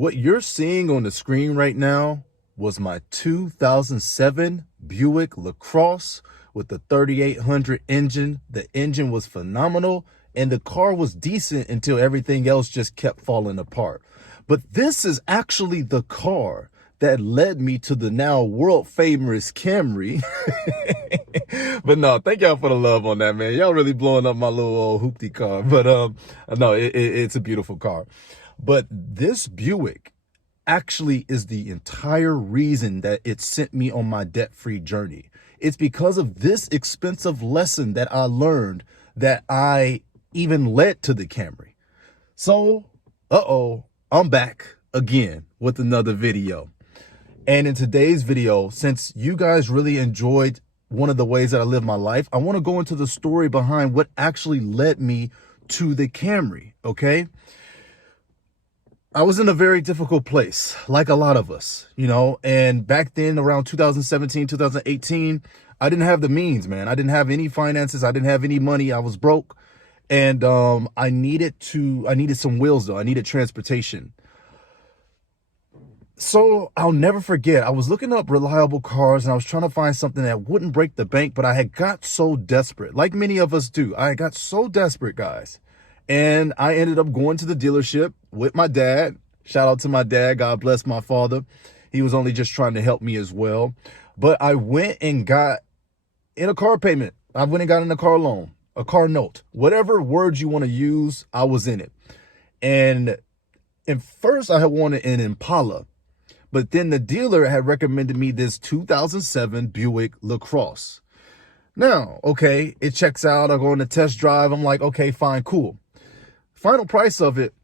What you're seeing on the screen right now was my 2007 Buick Lacrosse with the 3800 engine. The engine was phenomenal and the car was decent until everything else just kept falling apart. But this is actually the car that led me to the now world famous Camry. But no, thank y'all for the love on that, man. Y'all really blowing up my little old hoopty car. But no, it's a beautiful car. But this Buick actually is the entire reason that it sent me on my debt-free journey. It's because of this expensive lesson that I learned that I even led to the Camry. So, I'm back again with another video. And in today's video, since you guys really enjoyed one of the ways that I live my life, I want to go into the story behind what actually led me to the Camry, okay? I was in a very difficult place, like a lot of us, you know, and back then around 2017, 2018, I didn't have the means, man. I didn't have any finances. I didn't have any money. I was broke. And I needed some wheels though. I needed transportation. So I'll never forget, I was looking up reliable cars and I was trying to find something that wouldn't break the bank, but I had got so desperate, like many of us do. I got so desperate, guys. And I ended up going to the dealership with my dad. Shout out to my dad. God bless my father. He was only just trying to help me as well. But I went and got in a car payment. I went and got in a car loan, a car note, whatever words you want to use, I was in it. And at first I had wanted an Impala, but then the dealer had recommended me this 2007 Buick Lacrosse. Now, okay, it checks out. I go on a test drive. I'm like, okay, fine, cool. Final price of it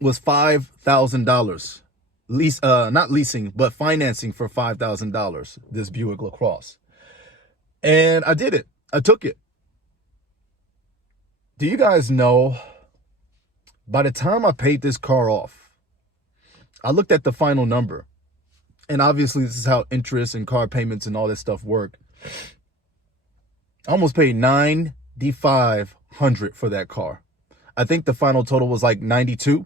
was $5,000. Not leasing, but financing for $5,000, this Buick Lacrosse. And I did it. I took it. Do you guys know, by the time I paid this car off, I looked at the final number. And obviously this is how interest and car payments and all that stuff work. I almost paid $9,500 for that car. I think the final total was like 92.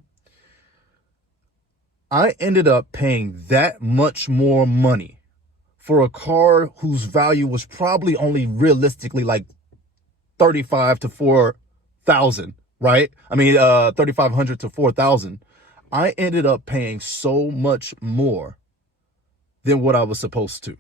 I ended up paying that much more money for a car whose value was probably only realistically like $3,500 to $4,000, right? I mean, $3,500 to $4,000. I ended up paying so much more than what I was supposed to.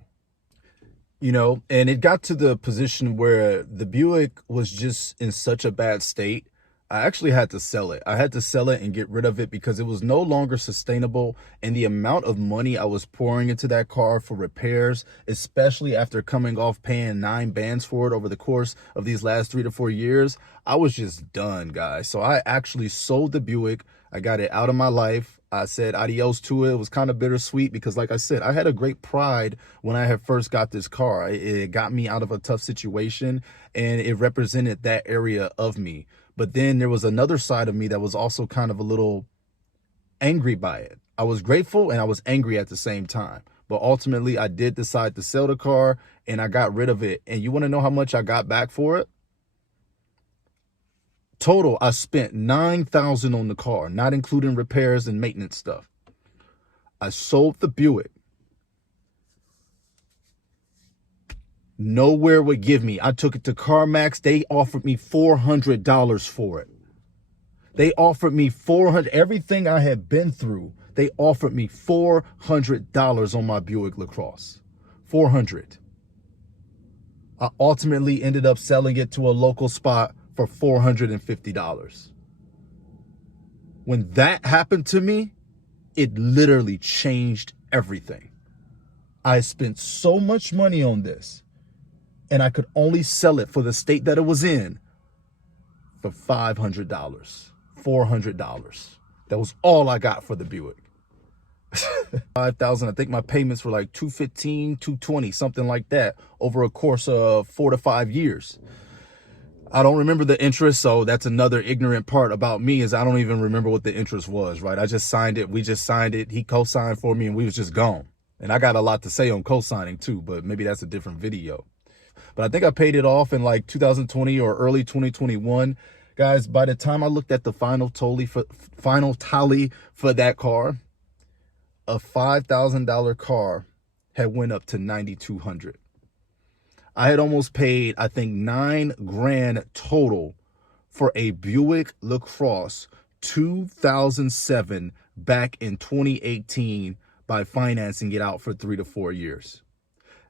You know, and it got to the position where the Buick was just in such a bad state. I actually had to sell it. I had to sell it and get rid of it because it was no longer sustainable. And the amount of money I was pouring into that car for repairs, especially after coming off paying 9 bands for it over the course of these last 3 to 4 years, I was just done, guys. So I actually sold the Buick. I got it out of my life. I said adios to it. It was kind of bittersweet because, like I said, I had a great pride when I had first got this car. It got me out of a tough situation and it represented that area of me. But then there was another side of me that was also kind of a little angry by it. I was grateful and I was angry at the same time. But ultimately, I did decide to sell the car and I got rid of it. And you want to know how much I got back for it? Total, I spent $9,000 on the car, not including repairs and maintenance stuff. I sold the Buick. Nowhere would give me. I took it to CarMax. They offered me $400 for it. They offered me $400. Everything I had been through, they offered me $400 on my Buick Lacrosse. $400. I ultimately ended up selling it to a local spot for $450. When that happened to me, it literally changed everything. I spent so much money on this, and I could only sell it for the state that it was in for $500, $400. That was all I got for the Buick. $5,000. I think my payments were like $215, $220, something like that over a course of 4 to 5 years. I don't remember the interest, so that's another ignorant part about me is I don't even remember what the interest was, right? I just signed it. We just signed it. He co-signed for me and we was just gone. And I got a lot to say on co-signing too, but maybe that's a different video. But I think I paid it off in like 2020 or early 2021. Guys, by the time I looked at the final tally for that car, a $5,000 car had went up to $9,200. I had almost paid, I think, $9,000 total for a Buick Lacrosse 2007 back in 2018 by financing it out for 3 to 4 years.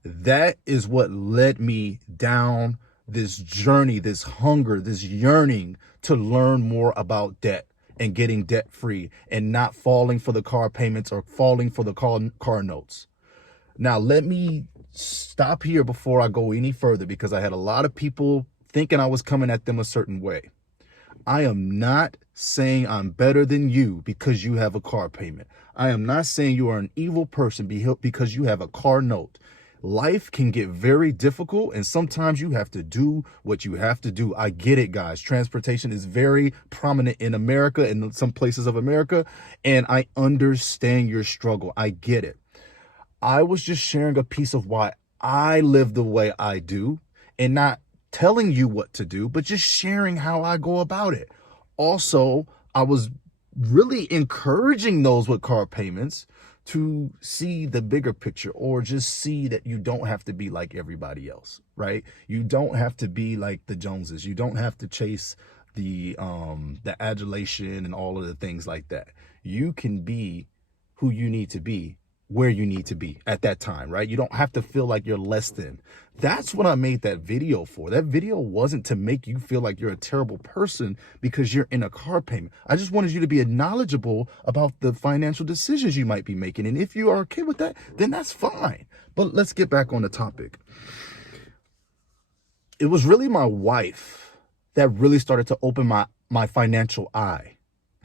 That is what led me down this journey, this hunger, this yearning to learn more about debt and getting debt free and not falling for the car payments or falling for the car notes. Now, let me stop here before I go any further, because I had a lot of people thinking I was coming at them a certain way. I am not saying I'm better than you because you have a car payment. I am not saying you are an evil person because you have a car note. Life can get very difficult, and sometimes you have to do what you have to do. I get it, guys. Transportation is very prominent in America and in some places of America, and I understand your struggle. I get it. I was just sharing a piece of why I live the way I do, and not telling you what to do, but just sharing how I go about it. Also, I was really encouraging those with car payments to see the bigger picture, or just see that you don't have to be like everybody else, right? You don't have to be like the Joneses. You don't have to chase the adulation and all of the things like that. You can be who you need to be, where you need to be at that time, right? You don't have to feel like you're less than. That's what I made that video for. That video wasn't to make you feel like you're a terrible person because you're in a car payment. I just wanted you to be knowledgeable about the financial decisions you might be making. And if you are okay with that, then that's fine. But let's get back on the topic. It was really my wife that really started to open my financial eye.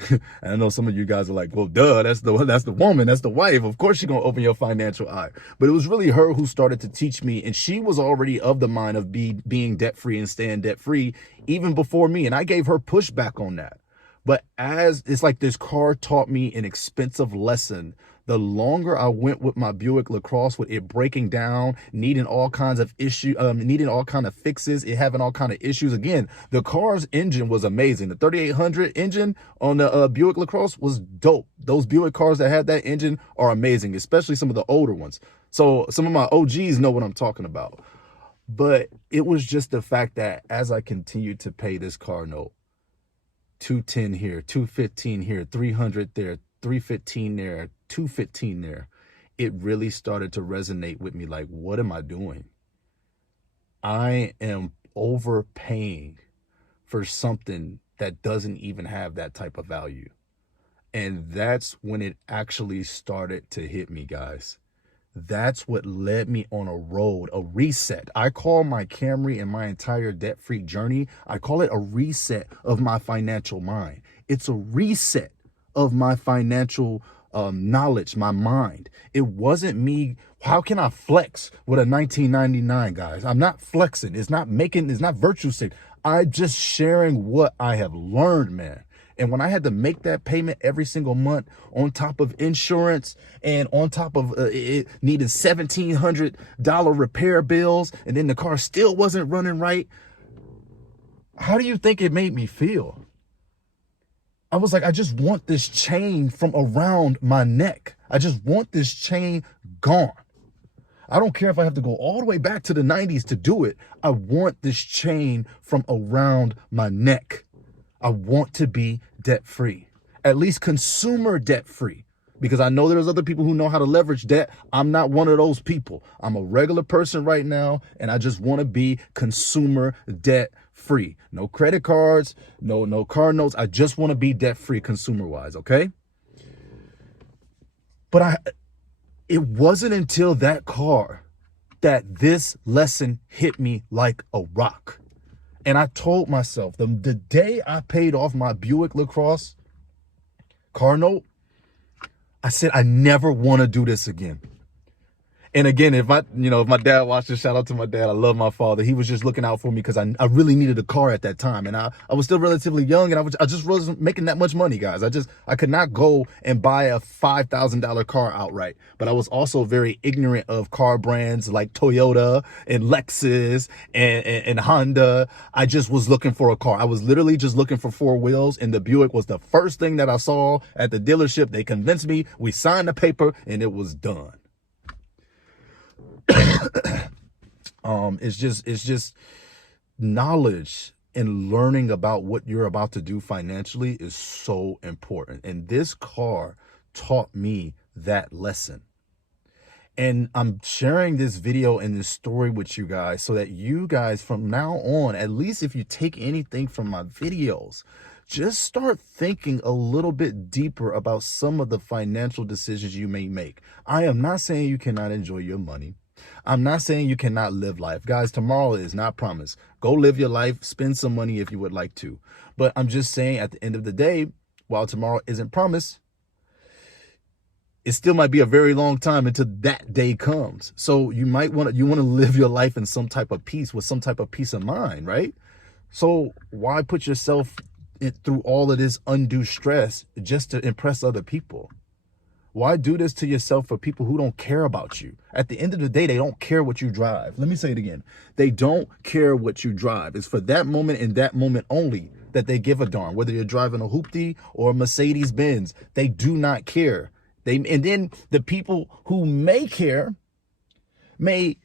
And I know some of you guys are like, well, duh, that's the woman, that's the wife. Of course she's going to open your financial eye. But it was really her who started to teach me. And she was already of the mind of being debt-free and staying debt-free even before me. And I gave her pushback on that. But as it's like this car taught me an expensive lesson, the longer I went with my Buick Lacrosse, with it breaking down, needing all kinds of needing all kind of fixes, it having all kind of issues. Again, the car's engine was amazing. The 3800 engine on the Buick Lacrosse was dope. Those Buick cars that had that engine are amazing, especially some of the older ones. So some of my OGs know what I'm talking about. But it was just the fact that as I continued to pay this car note, 210 here, 215 here, 300 there, 315 there, 215 there, it really started to resonate with me. Like, what am I doing? I am overpaying for something that doesn't even have that type of value. And that's when it actually started to hit me, guys. That's what led me on a road, a reset. I call my Camry and my entire debt-free journey, I call it a reset of my financial mind. It's a reset of my financial knowledge, my mind. It wasn't me. How can I flex with a 1999, guys? I'm not flexing. It's not virtue signaling. I'm just sharing what I have learned, man. And when I had to make that payment every single month on top of insurance and on top of it needed $1,700 repair bills, and then the car still wasn't running right, how do you think it made me feel? I was like, I just want this chain from around my neck. I just want this chain gone. I don't care if I have to go all the way back to the 90s to do it. I want this chain from around my neck. I want to be debt-free, at least consumer debt-free, because I know there's other people who know how to leverage debt. I'm not one of those people. I'm a regular person right now, and I just want to be consumer debt-free. No credit cards, no car notes. I just want to be debt-free consumer-wise, okay? But it wasn't until that car that this lesson hit me like a rock. And I told myself the day I paid off my Buick Lacrosse car note, I said, I never want to do this again. And again, if my dad watched this, shout out to my dad. I love my father. He was just looking out for me because I really needed a car at that time. And I was still relatively young, and I just wasn't making that much money, guys. I could not go and buy a $5,000 car outright. But I was also very ignorant of car brands like Toyota and Lexus and Honda. I just was looking for a car. I was literally just looking for four wheels, and the Buick was the first thing that I saw at the dealership. They convinced me. We signed the paper, and it was done. It's just knowledge and learning about what you're about to do financially is so important. And this car taught me that lesson. And I'm sharing this video and this story with you guys so that you guys from now on, at least if you take anything from my videos, just start thinking a little bit deeper about some of the financial decisions you may make. I am not saying you cannot enjoy your money. I'm not saying you cannot live life. Guys, tomorrow is not promised. Go live your life, spend some money if you would like to. But I'm just saying at the end of the day, while tomorrow isn't promised, it still might be a very long time until that day comes. So you want to live your life in some type of peace, with some type of peace of mind, right? So why put yourself through all of this undue stress just to impress other people? Why do this to yourself for people who don't care about you? At the end of the day, they don't care what you drive. Let me say it again. They don't care what you drive. It's for that moment and that moment only that they give a darn. Whether you're driving a Hoopty or a Mercedes Benz, they do not care. And then the people who may care may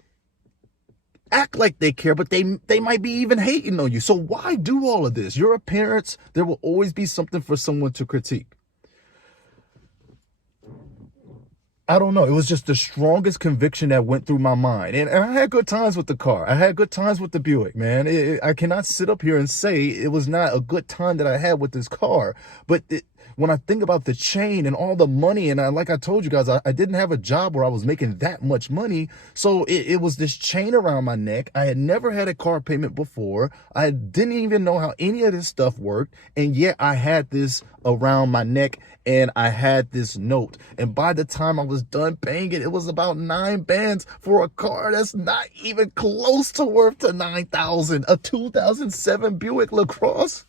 act like they care, but they might be even hating on you. So why do all of this? You're a parent. There will always be something for someone to critique. I don't know. It was just the strongest conviction that went through my mind. And I had good times with the car. I had good times with the Buick, man. I cannot sit up here and say it was not a good time that I had with this car. But when I think about the chain and all the money, and like I told you guys, I didn't have a job where I was making that much money. So it was this chain around my neck. I had never had a car payment before. I didn't even know how any of this stuff worked. And yet I had this around my neck, and I had this note. And by the time I was done paying it, it was about 9 bands for a car that's not even close to worth to $9,000. A 2007 Buick Lacrosse?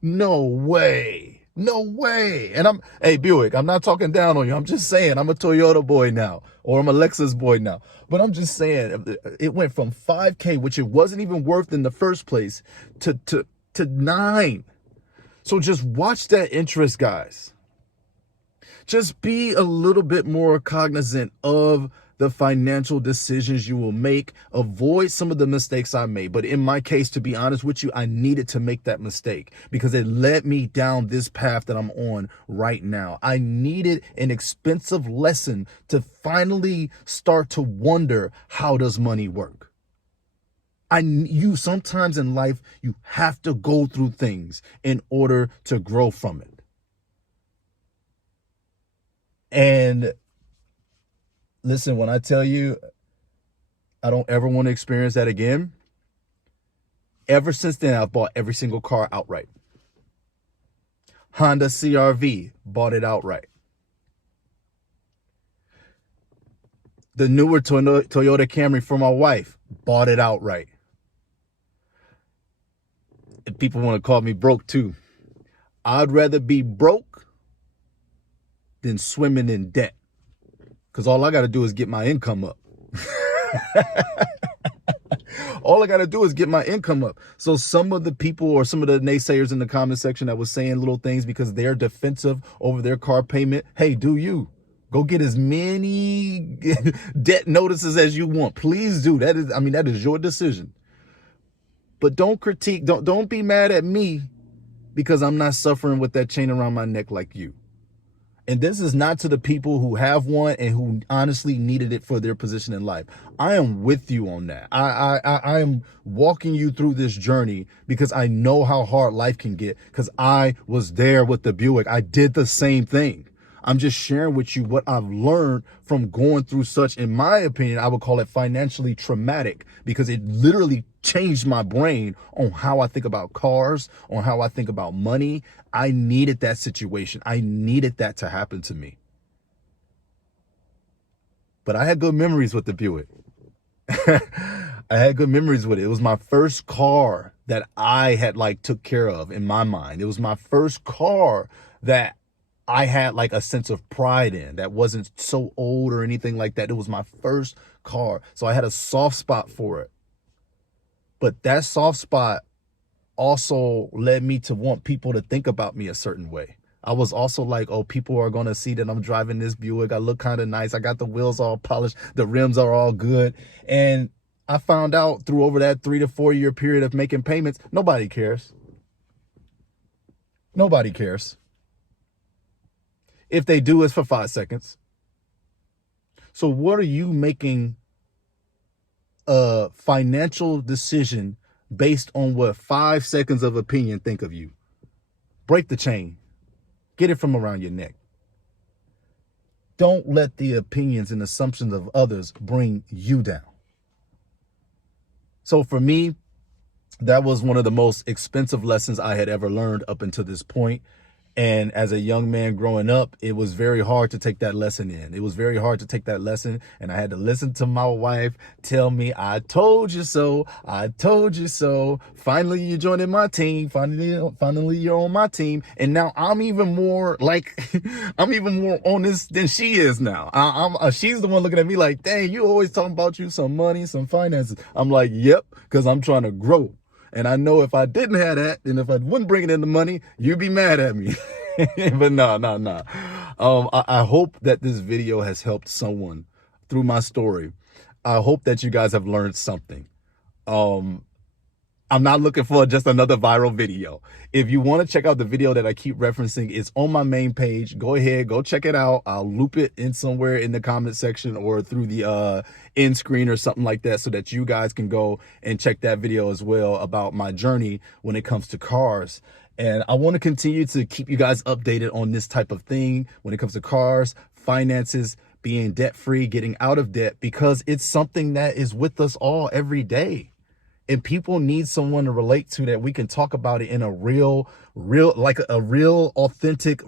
No way. No way. And hey, Buick, I'm not talking down on you. I'm just saying I'm a Toyota boy now, or I'm a Lexus boy now. But I'm just saying it went from $5K, which it wasn't even worth in the first place, to 9. So just watch that interest, guys. Just be a little bit more cognizant of the financial decisions you will make. Avoid some of the mistakes I made. But in my case, to be honest with you, I needed to make that mistake because it led me down this path that I'm on right now. I needed an expensive lesson to finally start to wonder, how does money work? Sometimes in life, you have to go through things in order to grow from it. And listen, when I tell you, I don't ever want to experience that again. Ever since then, I've bought every single car outright. Honda CRV, bought it outright. The newer Toyota Camry for my wife, bought it outright. And people want to call me broke too. I'd rather be broke than swimming in debt, because all I got to do is get my income up. All I got to do is get my income up. So some of the people, or some of the naysayers in the comment section that was saying little things because they're defensive over their car payment, hey, do you go get as many debt notices as you want? Please do. That is your decision. But don't critique, don't be mad at me because I'm not suffering with that chain around my neck like you. And this is not to the people who have one and who honestly needed it for their position in life. I am with you on that. I am walking you through this journey because I know how hard life can get, because I was there with the Buick. I did the same thing. I'm just sharing with you what I've learned from going through such, in my opinion, I would call it financially traumatic, because it literally changed my brain on how I think about cars, on how I think about money. I needed that situation. I needed that to happen to me. but I had good memories with the Buick. I had good memories with it. It was my first car that I had like took care of in my mind. It was my first car that I had like a sense of pride in, that wasn't so old or anything like that. It was my first car. So I had a soft spot for it. But that soft spot also led me to want people to think about me a certain way. I was also like, oh, people are going to see that I'm driving this Buick. I look kind of nice. I got the wheels all polished. The rims are all good. And I found out through over that 3 to 4 year period of making payments, nobody cares. Nobody cares. If they do, it's for 5 seconds. So what are you making a financial decision based on what 5 seconds of opinion think of you? Break the chain. Get it from around your neck. Don't let the opinions and assumptions of others bring you down. So for me, that was one of the most expensive lessons I had ever learned up until this point. And as a young man growing up, it was very hard to take that lesson in. It was very hard to take that lesson. And I had to listen to my wife tell me, I told you so. I told you so. Finally, you joined in my team. Finally, you're on my team. And now I'm even more like, I'm even more on this than she is now. She's the one looking at me like, dang, you always talking about you some money, some finances. I'm like, yep, because I'm trying to grow. And I know if I didn't have that, and if I wouldn't bring it in the money, you'd be mad at me. But no. I hope that this video has helped someone through my story. I hope that you guys have learned something. I'm not looking for just another viral video. If you want to check out the video that I keep referencing, it's on my main page. Go ahead, go check it out. I'll loop it in somewhere in the comment section or through the end screen or something like that so that you guys can go and check that video as well about my journey when it comes to cars. And I want to continue to keep you guys updated on this type of thing when it comes to cars, finances, being debt-free, getting out of debt, because it's something that is with us all every day. And people need someone to relate to that we can talk about it in a real, like a real authentic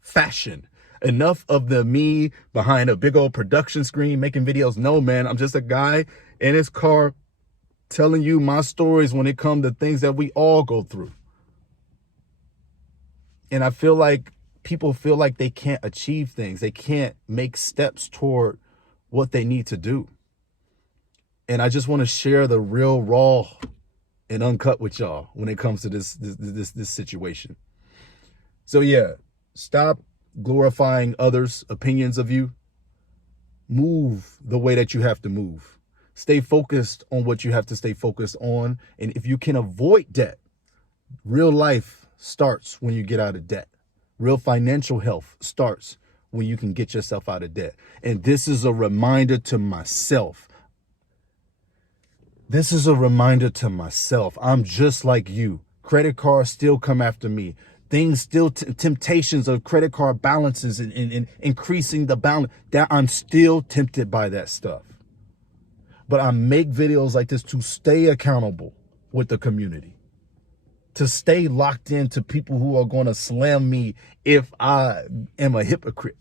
fashion. Enough of the me behind a big old production screen making videos. No, man, I'm just a guy in his car telling you my stories when it comes to things that we all go through. And I feel like people feel like they can't achieve things. They can't make steps toward what they need to do. And I just want to share the real, raw and uncut with y'all when it comes to this situation. So yeah, stop glorifying others' opinions of you. Move the way that you have to move. Stay focused on what you have to stay focused on. And if you can avoid debt, real life starts when you get out of debt. Real financial health starts when you can get yourself out of debt. And this is a reminder to myself. This is a reminder to myself. I'm just like you. Credit cards still come after me. Things still, temptations of credit card balances and increasing the balance. That I'm still tempted by that stuff. But I make videos like this to stay accountable with the community. To stay locked into people who are going to slam me if I am a hypocrite.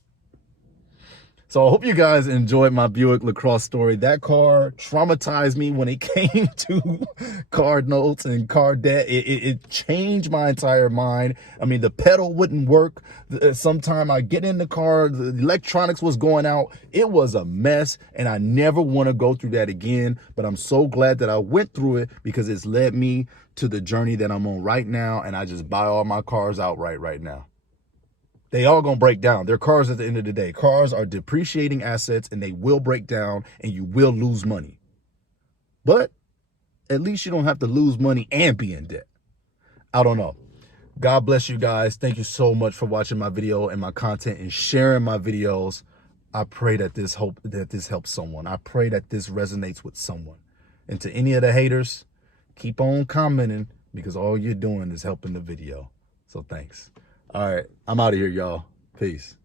So I hope you guys enjoyed my Buick Lacrosse story. That car traumatized me when it came to car notes and car debt. It changed my entire mind. I mean, the pedal wouldn't work. Sometime I get in the car, the electronics was going out. It was a mess, and I never want to go through that again. But I'm so glad that I went through it because it's led me to the journey that I'm on right now, and I just buy all my cars outright right now. They all gonna break down. They're cars at the end of the day. Cars are depreciating assets and they will break down and you will lose money. But at least you don't have to lose money and be in debt. I don't know. God bless you guys. Thank you so much for watching my video and my content and sharing my videos. I pray that this helps someone. I pray that this resonates with someone. And to any of the haters, keep on commenting because all you're doing is helping the video. So thanks. All right, I'm out of here, y'all. Peace.